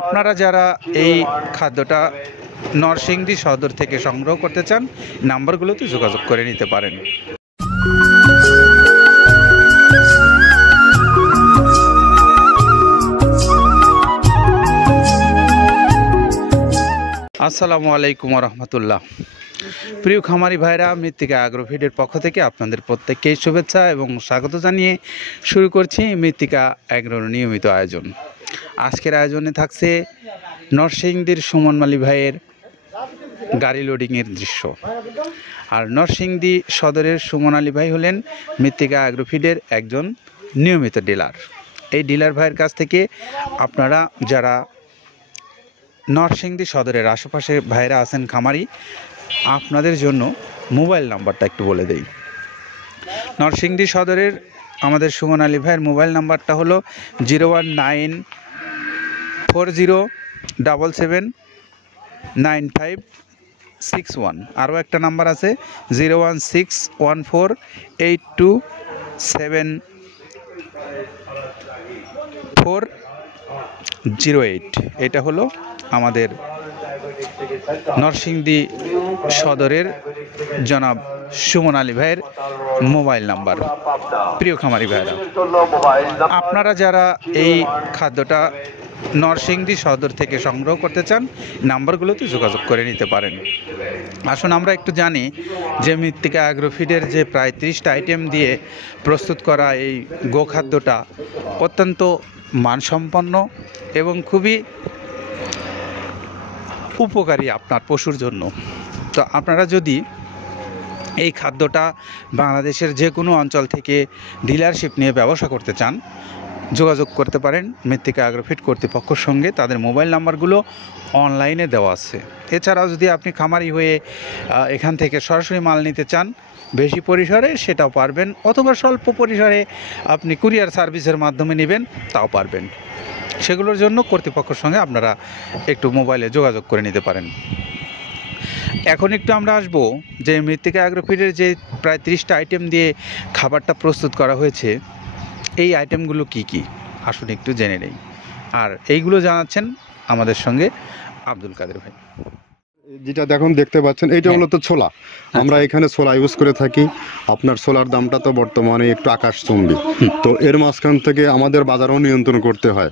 আপনারা যারা এই খাদ্যটা নরসিংদী সদর থেকে সংগ্রহ করতে চান, নাম্বারগুলোতে যোগাযোগ করে নিতে পারেন। আসসালামু আলাইকুম রহমতুল্লাহ। প্রিয় খামারি ভাইরা, মৃত্তিকা অ্যাগ্রোফিডের পক্ষ থেকে আপনাদের প্রত্যেককেই শুভেচ্ছা এবং স্বাগত জানিয়ে শুরু করছি মৃত্তিকা অ্যাগ্রোর নিয়মিত আয়োজন। আজকের আয়োজনে থাকছে নরসিংদীর সুমন মালী ভাইয়ের গাড়ি লোডিংয়ের দৃশ্য। আর নরসিংদী সদরের সুমন আলী ভাই হলেন মৃত্তিকা অ্যাগ্রোফিডের একজন নিয়মিত ডিলার। এই ডিলার ভাইয়ের কাছ থেকে আপনারা যারা নরসিংদী সদরের আশেপাশে ভাইরা আছেন খামারি, আপনাদের জন্য মোবাইল নাম্বারটা একটু বলে দেই। নরসিংদী সদরের আমাদের সুমন আলী ভাইয়ের মোবাইল নাম্বারটা হলো 01940779561। আরও একটা নাম্বার আছে 01614827408। এটা হলো আমাদের নরসিংদী সদরের জনাব সুমন আলী ভাইয়ের মোবাইল নাম্বার। প্রিয় খামারি ভাইরা, আপনারা যারা এই খাদ্যটা নরসিংদী সদর থেকে সংগ্রহ করতে চান, নাম্বারগুলোতে যোগাযোগ করে নিতে পারেন। আসুন আমরা একটু জানি যে মৃত্তিকা অ্যাগ্রোফিডের যে প্রায় 30টা আইটেম দিয়ে প্রস্তুত করা এই গোখাদ্যটা অত্যন্ত মানসম্পন্ন এবং খুবই উপকারী আপনার পশুর জন্য। তো আপনারা যদি এই খাদ্যটা বাংলাদেশের যে কোনো অঞ্চল থেকে ডিলারশিপ নিয়ে ব্যবসা করতে চান, যোগাযোগ করতে পারেন মৃত্তিকা অ্যাগ্রোফিড কর্তৃপক্ষের সঙ্গে। তাদের মোবাইল নাম্বারগুলো অনলাইনে দেওয়া আছে। এছাড়াও যদি আপনি খামারি হয়ে এখান থেকে সরাসরি মাল নিতে চান বেশি পরিসরে, সেটাও পারবেন, অথবা স্বল্প পরিসরে আপনি কুরিয়ার সার্ভিসের মাধ্যমে নেবেন, তাও পারবেন। সেগুলোর জন্য কর্তৃপক্ষের সঙ্গে আপনারা একটু মোবাইলে যোগাযোগ করে নিতে পারেন। এখন একটু আমরা আসব যে মৃত্তিকা অ্যাগ্রোফিডের যে প্রায় 30টা আইটেম দিয়ে খাবারটা প্রস্তুত করা হয়েছে, এই আইটেমগুলো কি কি আসুন একটু জেনে নেই। আর এইগুলো জানাচ্ছেন আমাদের সঙ্গে আব্দুল কাদের ভাই। যেটা দেখুন দেখতে পাচ্ছেন, এইটা হলো তো ছোলা। আমরা এখানে ছোলা ইউজ করে থাকি। আপনার ছোলার দামটা তো বর্তমানে একটু আকাশচুম্বী। তো এর মাঝখান থেকে আমাদের বাজারও নিয়ন্ত্রণ করতে হয়।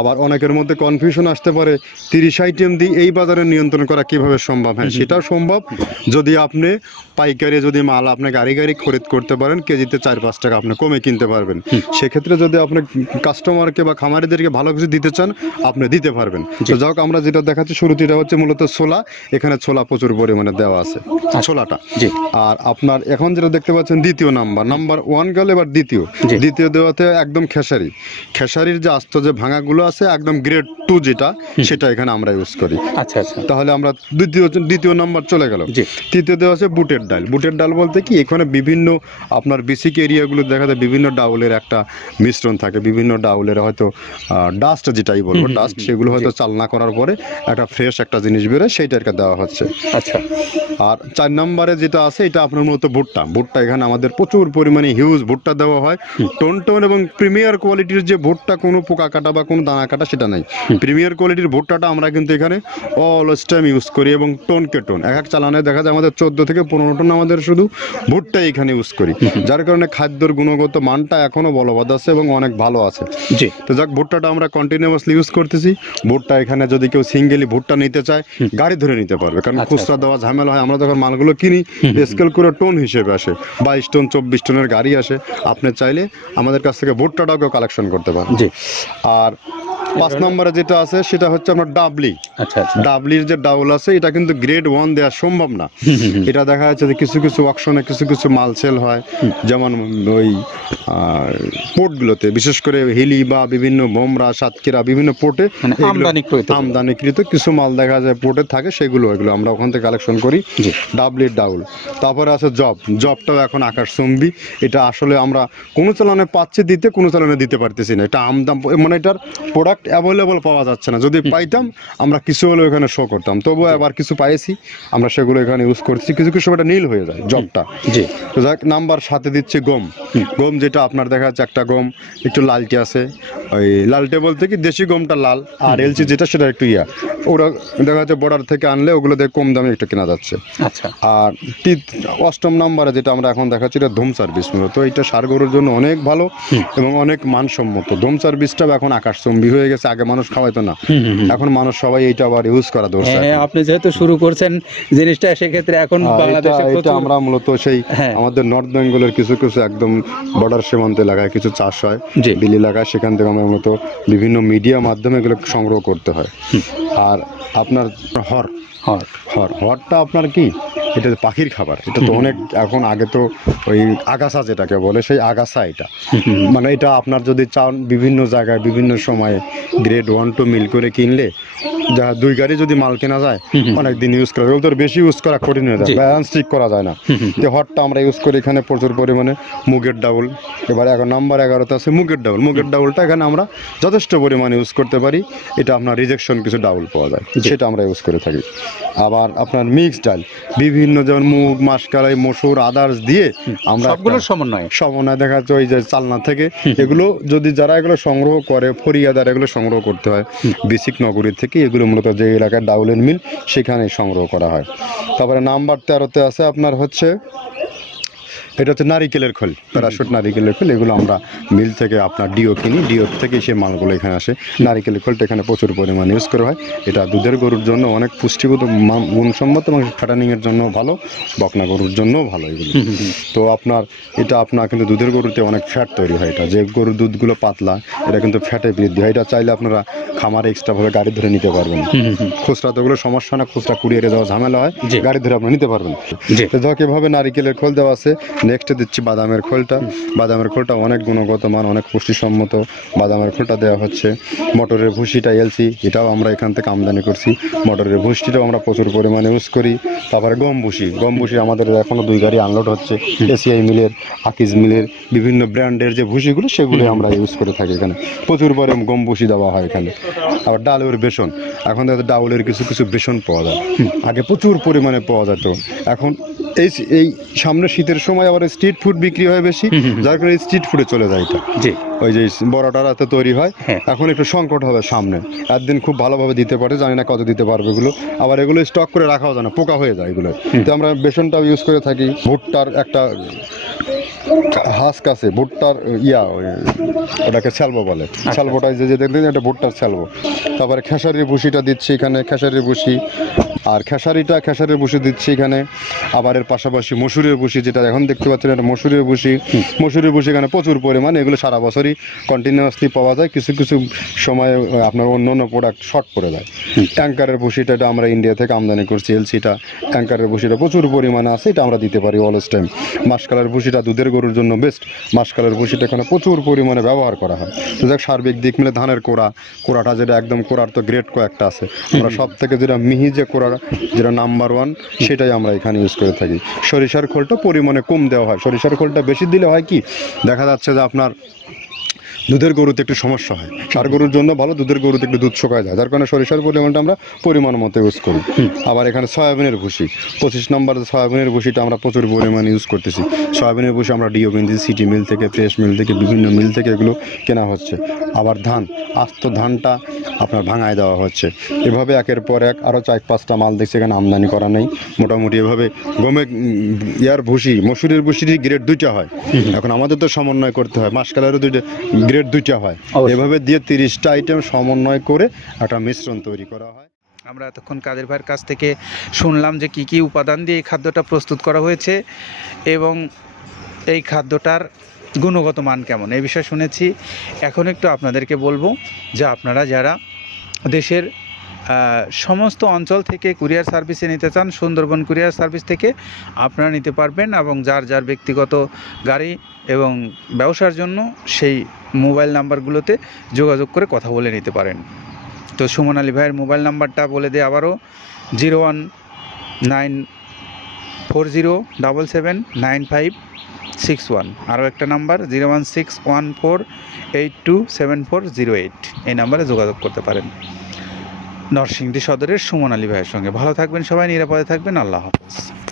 আবার অনেকের মধ্যে কনফিউশন আসতে পারে 30 আইটেম দিয়ে এই বাজারে নিয়ন্ত্রণ করা কিভাবে সম্ভব। হ্যাঁ, সেটাও সম্ভব যদি আপনি পাইকারি যদি মাল আপনি গাড়ি খরিদ করতে পারেন, কেজিতে 4-5 টাকা আপনি কমে কিনতে পারবেন। সেক্ষেত্রে যদি আপনি কাস্টমারকে বা খামারিদেরকে ভালো কিছু দিতে চান, আপনি দিতে পারবেন। তো যাই হোক, আমরা যেটা দেখাচ্ছি শুরুতে, এটা হচ্ছে মূলত ছোলা। এখানে ছোলা প্রচুর পরিমাণে দেওয়া আছে, ছোলাটা। আর আপনার এখন যেটা দেখতে পাচ্ছেন দ্বিতীয় নাম্বার 1 গেল, এবার দ্বিতীয় দেওয়াতে একদম খেসারির যে আস্ত যে ভাঙাগুলো আছে একদম গ্রেড 2 যেটা, সেটা এখানে আমরা ইউজ করি। আচ্ছা আচ্ছা, তাহলে আমরা দ্বিতীয় নাম্বার চলে গেল। তৃতীয় দেওয়া আছে বুটের ডাল বলতে কি, এখানে বিভিন্ন আপনার বেসিক এরিয়াগুলো দেখা যায় বিভিন্ন ডাউলের একটা মিশ্রণ থাকে, বিভিন্ন ডাউলের হয়তো ডাস্ট যেটাই বলবো ডাস্ট, সেগুলো হয়তো চালনা করার পরে একটা ফ্রেশ একটা জিনিস বেরোয়, সেইটাকে দেওয়া হচ্ছে। আচ্ছা। আর 4 নম্বরে যেটা আছে, এটা আপনার মূলত ভুট্টা এখানে আমাদের প্রচুর পরিমাণে হিউজ ভুট্টা দেওয়া হয়। টোন এবং প্রিমিয়ার কোয়ালিটির যে ভুট্টা, কোনো পোকা কাটা বা কোনো দানা কাটা সেটা নাই। প্রিমিয়ার কোয়ালিটির ভুট্টাটা আমরা কিন্তু এখানে অলওয়েজ টাইম ইউজ করি। এবং টোনকে টোন এক চালানে দেখা যায় আমাদের 14 থেকে 15 টন আমাদের শুধু ভুট্টা এখানে ইউজ করি, যার কারণে খাদ্যর গুণগত মানটা এখনো বলবৎ আছে এবং অনেক ভালো আছে। জি, তো যাক, ভুট্টাটা আমরা কন্টিনিউয়াসলি ইউজ করতেছি। ভুট্টা এখানে যদি কেউ সিঙ্গেলি ভুট্টা নিতে চায়, গাড়ি ধরে নিতে পারবে, কারণ খুচরা দেওয়া ঝামেলা হয়। আমরা যখন মালগুলো কিনি, স্কেল করে টোন হিসেবে আসে, 22 টন 24 টনের গাড়ি আসে। আপনি চাইলে আমাদের কাছ থেকে ভুট্টাটাও কেউ কালেকশন করতে পারেন। জি। আর 5 নম্বরে যেটা আছে, সেটা হচ্ছে আপনার ডাবলি। আচ্ছা, ডাবলির যে ডাউল আছে, এটা কিন্তু গ্রেড 1 দেওয়া সম্ভব না। এটা দেখা যাচ্ছে যে কিছু অকশনে কিছু মাল সেল হয়, যেমন ওই পোর্টগুলোতে, বিশেষ করে হিলি বা বিভিন্ন বোমরা, সাতক্ষীরা, বিভিন্ন পোর্টে আমদানিকৃত কিছু মাল দেখা যায় পোর্টে থাকে, এগুলো আমরা ওখান থেকে কালেকশন করি। ডাবলির ডাউল। তারপরে আছে জবটাও এখন আকাশচুম্বী। এটা আসলে আমরা কোনো চালানে পাচ্ছি দিতে, কোনো চালানে দিতে পারতেছি না। এটা আমদাম, মানে এটার প্রোডাক্ট অ্যাভেলেবল পাওয়া যাচ্ছে না। যদি পাইতাম আমরা কিছু হলো এখানে শো করতাম, তবুও আবার কিছু পাইছি আমরা, সেগুলো এখানে ইউজ করছি। কিছু কিছু সময়টা নীল হয়ে যায় জবটা। জি। তো যাক, নাম্বার সাথে দিচ্ছে গম। গম যেটা আপনার দেখা যাচ্ছে একটা গম একটু লালটে আছে, ওই লালটে বলতে কি দেশি গমটা লাল, আর এলচি যেটা সেটা একটু ইয়া, ওরা দেখা যাচ্ছে বর্ডার থেকে আনলে ওগুলো দিয়ে কম দামে একটু কেনা যাচ্ছে। আচ্ছা। আর অষ্টম নাম্বারে যেটা আমরা এখন দেখাচ্ছি এটা ধুম সার্ভিস, মূলত এটা ষাঁড় গরুর জন্য অনেক ভালো এবং অনেক মানসম্মত। ধুম সার্ভিসটাও এখন আকাশচম্বী হয়ে গেছে, আগে মানুষ খাওয়াইতো না, এখন মানুষ সবাই এইটা আবার ইউজ করা দরকার। হ্যাঁ, আপনি যেহেতু শুরু করছেন জিনিসটা, সেক্ষেত্রে এখন বাংলাদেশে এটা আমরা মূলত সেই আমাদের নর্থ বেঙ্গলের কিছু কিছু একদম বর্ডার সীমান্ত এলাকায় কিছু চাষ হয়, বিল এলাকায়, সেখান থেকে আমরা মূলত বিভিন্ন মিডিয়া মাধ্যমে এগুলো সংগ্রহ করতে হয়। আর আপনার হরটা আপনার কি, এটা পাখির খাবার, এটা তো অনেক এখন, আগে তো ওই আগাছা যেটাকে বলে সেই আগাছা, এটা মানে এটা আপনার যদি চান বিভিন্ন জায়গায় বিভিন্ন সময়ে গ্রেড 1 2 মিল করে কিনলে যা 2 গাড়ি যদি মাল কেনা যায় অনেক দিন ইউজ করা, ওগুলো তো বেশি ইউজ করা কঠিন হয়ে যায়, ব্যালেন্স ঠিক করা যায় না। যে হটটা আমরা ইউজ করি এখানে প্রচুর পরিমাণে মুগের ডাউল। এবার এখন নাম্বার 11তে আছে মুগের ডাউল। মুগের ডাউলটা এখানে আমরা যথেষ্ট পরিমাণে ইউজ করতে পারি, এটা আপনার রিজেকশন কিছু ডাউল পাওয়া যায়, সেটা আমরা ইউজ করে থাকি। আবার আপনার মিক্সড ডাল বিভিন্ন, যেমন মুগ, মাসকলাই, মসুর, আদার্স দিয়ে আমরা সবগুলোর সমন্বয় দেখা যাচ্ছে ওই যে চালনা থেকে, এগুলো যদি যারা এগুলো সংগ্রহ করে, ফরিয়াদার এগুলো সংগ্রহ করতে হয় বেসিক নগরী থেকে, এগুলো মূলত যে এলাকার ডাউলের মিল সেখানে সংগ্রহ করা হয়। তারপরে নাম্বার 13তে আছে আপনার হচ্ছে, এটা হচ্ছে নারিকেলের খোল, প্যারাশুট নারিকেলের খোল। এগুলো আমরা মিল থেকে আপনার ডিও কিনি, ডিও থেকে সেই মালগুলো এখানে আসে। নারিকেলের খোলটা এখানে প্রচুর পরিমাণে ইউজ করা হয়। এটা দুধের গরুর জন্য অনেক পুষ্টিগত গুণসম্মত এবং ফ্যাটানিংয়ের জন্য ভালো, বকনা গরুর জন্যও ভালো এগুলো। তো আপনার এটা আপনার কিন্তু দুধের গরুতে অনেক ফ্যাট তৈরি হয়, এটা যে গরুর দুধগুলো পাতলা এটা কিন্তু ফ্যাটে বৃদ্ধি হয়। এটা চাইলে আপনারা খামারে এক্সট্রাভাবে গাড়ি ধরে নিতে পারবেন, খুচরা তো ওগুলো সমস্যা না, খুচরা কুরিয়ারে যাওয়া ঝামেলা হয়, গাড়ি ধরে আপনি নিতে পারবেন। তো যাক, এভাবে নারিকেলের খোল দেওয়া আছে। নেক্সটে দিচ্ছি বাদামের খোলটা। বাদামের খোলটা অনেক গুণগত মান, অনেক পুষ্টিসম্মত বাদামের খোলটা দেওয়া হচ্ছে। মটরের ভুসিটা এলসি, এটাও আমরা এখান থেকে আমদানি করছি। মটরের ভুসিটাও আমরা প্রচুর পরিমাণে ইউজ করি। তারপরে গম ভুসি আমাদের এখনও 2 গাড়ি আনলোড হচ্ছে, এসিআই মিলের, আকিজ মিলের বিভিন্ন ব্র্যান্ডের যে ভুসিগুলো সেগুলো আমরা ইউজ করে থাকি। এখানে প্রচুর পরিমাণে গম ভুসি দেওয়া হয় এখানে। আবার ডালের বেসন, এখন ডাউলের কিছু কিছু বেসন পাওয়া যায়, আগে প্রচুর পরিমাণে পাওয়া যেত। এখন এই সামনে শীতের সময় আবার স্ট্রিট ফুড বিক্রি হয় বেশি, যার কারণে স্ট্রিট ফুডে চলে যায় এটা। ওই যে বড়টা রাতে তৈরি হয়, এখন একটু সংকট হবে সামনে, একদিন খুব ভালোভাবে দিতে পারে, জানি না কত দিতে পারবে এগুলো। আবার এগুলো স্টক করে রাখাও যায় না, পোকা হয়ে যায় এগুলো। তো আমরা বেসনটাও ইউজ করে থাকি। ভুট্টার একটা হাস্ক আছে, ভুট্টার ওটাকে স্যালবো বলে, স্যালবোটা যে দেখবেন এটা ভুট্টার স্যালবো। তারপরে খেসারির ভুসিটা দিচ্ছি এখানে, খেসারির ভুসি। আর খেসারির ভুসি দিচ্ছি এখানে। আবার এর পাশাপাশি মসুরের ভুসি, যেটা এখন দেখতে পাচ্ছেন এটা মসুরের ভুসি এখানে প্রচুর পরিমাণে, এগুলো সারা বছরই কন্টিনিউয়াসলি পাওয়া যায়। কিছু কিছু সময় আপনার অন্য অন্য প্রোডাক্ট শর্ট পড়ে যায়। ট্যাঙ্কারের ভুসিটা এটা আমরা ইন্ডিয়া থেকে আমদানি করছি, এলসিটা। ট্যাঙ্কারের ভুসিটা প্রচুর পরিমাণে আছে, এটা আমরা দিতে পারি অলওয়েজ টাইম। মাসকালের ভুসিটা দুধের গরুর জন্য বেস্ট, মাসকালের ভুসিটা এখানে প্রচুর পরিমাণে ব্যবহার করা হয়। তো যাক, সার্বিক দিক মিলে ধানের কোড়াটা যেটা একদম, কোড়ার তো গ্রেড কয়েকটা আছে, আমরা সব থেকে যেটা মিহি যে কোড়া, যেটা নাম্বার 1, সেটাই আমরা এখানে ইউজ করে থাকি। সরিষার খোলটা পরিমাণে কম দেওয়া হয়, সরিষার খোলটা বেশি দিলে হয় কি, দেখা যাচ্ছে যে আপনার দুধের গরুতে একটু সমস্যা হয়। ষাঁড় গরুর জন্য ভালো, দুধের গরুতে একটু দুধ শুকায় যায়, যার কারণে সরিষার পরিমাণটা আমরা পরিমাণ মতো ইউজ করি। আবার এখানে সয়াবিনের ভুসি, 25 নম্বর সয়াবিনের ভুসিটা আমরা প্রচুর পরিমাণে ইউজ করতেছি। সয়াবিনের ভুসি আমরা ডিও কিনছি, সিটি মিল থেকে, ফ্রেশ মিল থেকে, বিভিন্ন মিল থেকে এগুলো কেনা হচ্ছে। আবার আস্ত ধানটা আপনার ভাঙায় দেওয়া হচ্ছে। এভাবে একের পর এক আরও 4-5টা মাল দেখছি এখানে আমদানি করা নেই। মোটামুটি এভাবে ভুসি, মসুরের ভুসির গ্রেড 2টা হয়, এখন আমাদের তো সমন্বয় করতে হয়, মাসকালেরও গ্রেড 2টা হয়। এভাবে দিয়ে 30টা আইটেম সমন্বয় করে একটা মিশ্রণ তৈরি করা হয়। আমরা এতক্ষণ কাদের ভাইয়ের কাছ থেকে শুনলাম যে কি কি উপাদান দিয়ে এই খাদ্যটা প্রস্তুত করা হয়েছে এবং এই খাদ্যটার গুণগত মান কেমন, এই বিষয়ে শুনেছি। এখন একটু আপনাদেরকে বলবো যে আপনারা যারা দেশের সমস্ত অঞ্চল থেকে কুরিয়ার সার্ভিসে নিতে চান, সুন্দরবন কুরিয়ার সার্ভিস থেকে আপনারা নিতে পারবেন, এবং যার যার ব্যক্তিগত গাড়ি এবং ব্যবসার জন্য সেই মোবাইল নাম্বারগুলোতে যোগাযোগ করে কথা বলে নিতে পারেন। তো সুমন আলী ভাইয়ের মোবাইল নাম্বারটা বলে দিয়ে আবারও 01940779561, আরও একটা নাম্বার 01614827408, এই নাম্বারে যোগাযোগ করতে পারেন। নরসিংদী সদরের সুমন আলী ভাইয়ের সঙ্গে। ভালো থাকবেন সবাই, নিরাপদে থাকবেন, আল্লাহ হাফেজ।